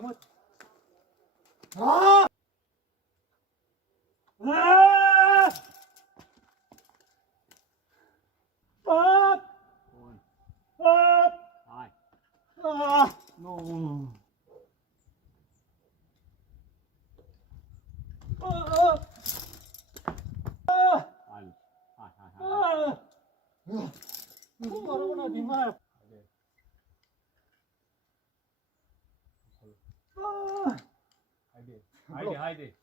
mă. Ah! Ah! Ah! Bun. Ah! Hai. Ah! Nu. Ah! Ah! Hai, Luci. Hai. Ah! Nu mă rămână din mare. Ah! Haide.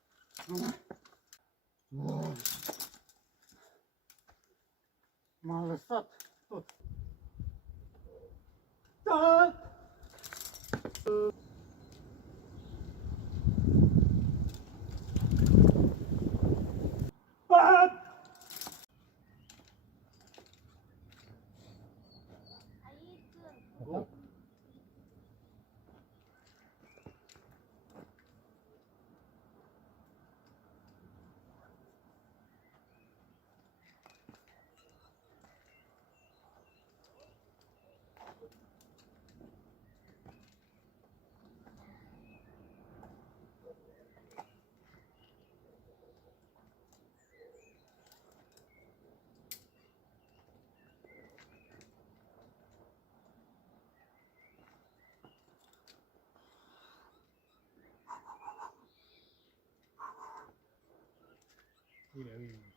M-a lăsat tot. Da! Ah! Go. Bine.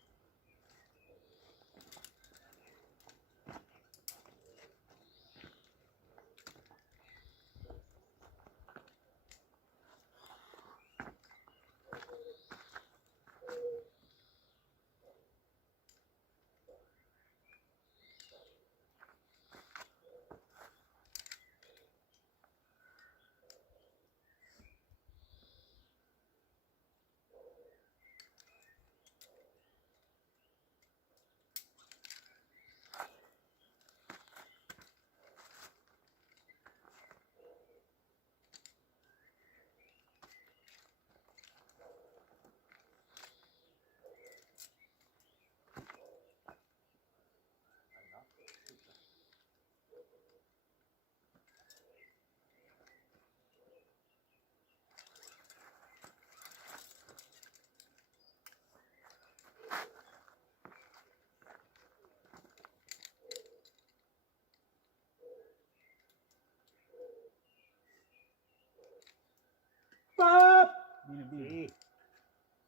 Ah!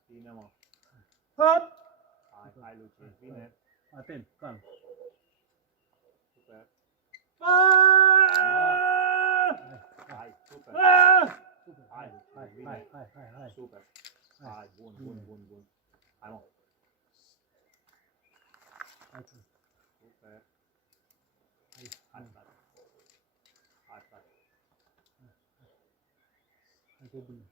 Bine, mă. Ah! Hai, Luci. Bine. Atent, calm. Super. Ah! Hai, super. Ah! Hai, Luci. Bine. Hai. Super. Hai, bun. Hai, mă. Hai. Super. Hai, frate. Hai că e bine.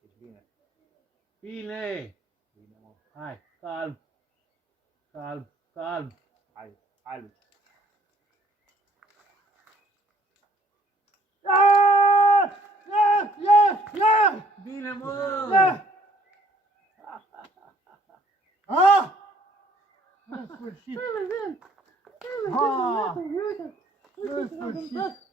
Ești bine. Bine! Bine, mă. Hai, calm. Hai, Luci. Ah! Yeah! Bine, mă! Yeah! Ah! În sfârșit! Ah! În sfârșit!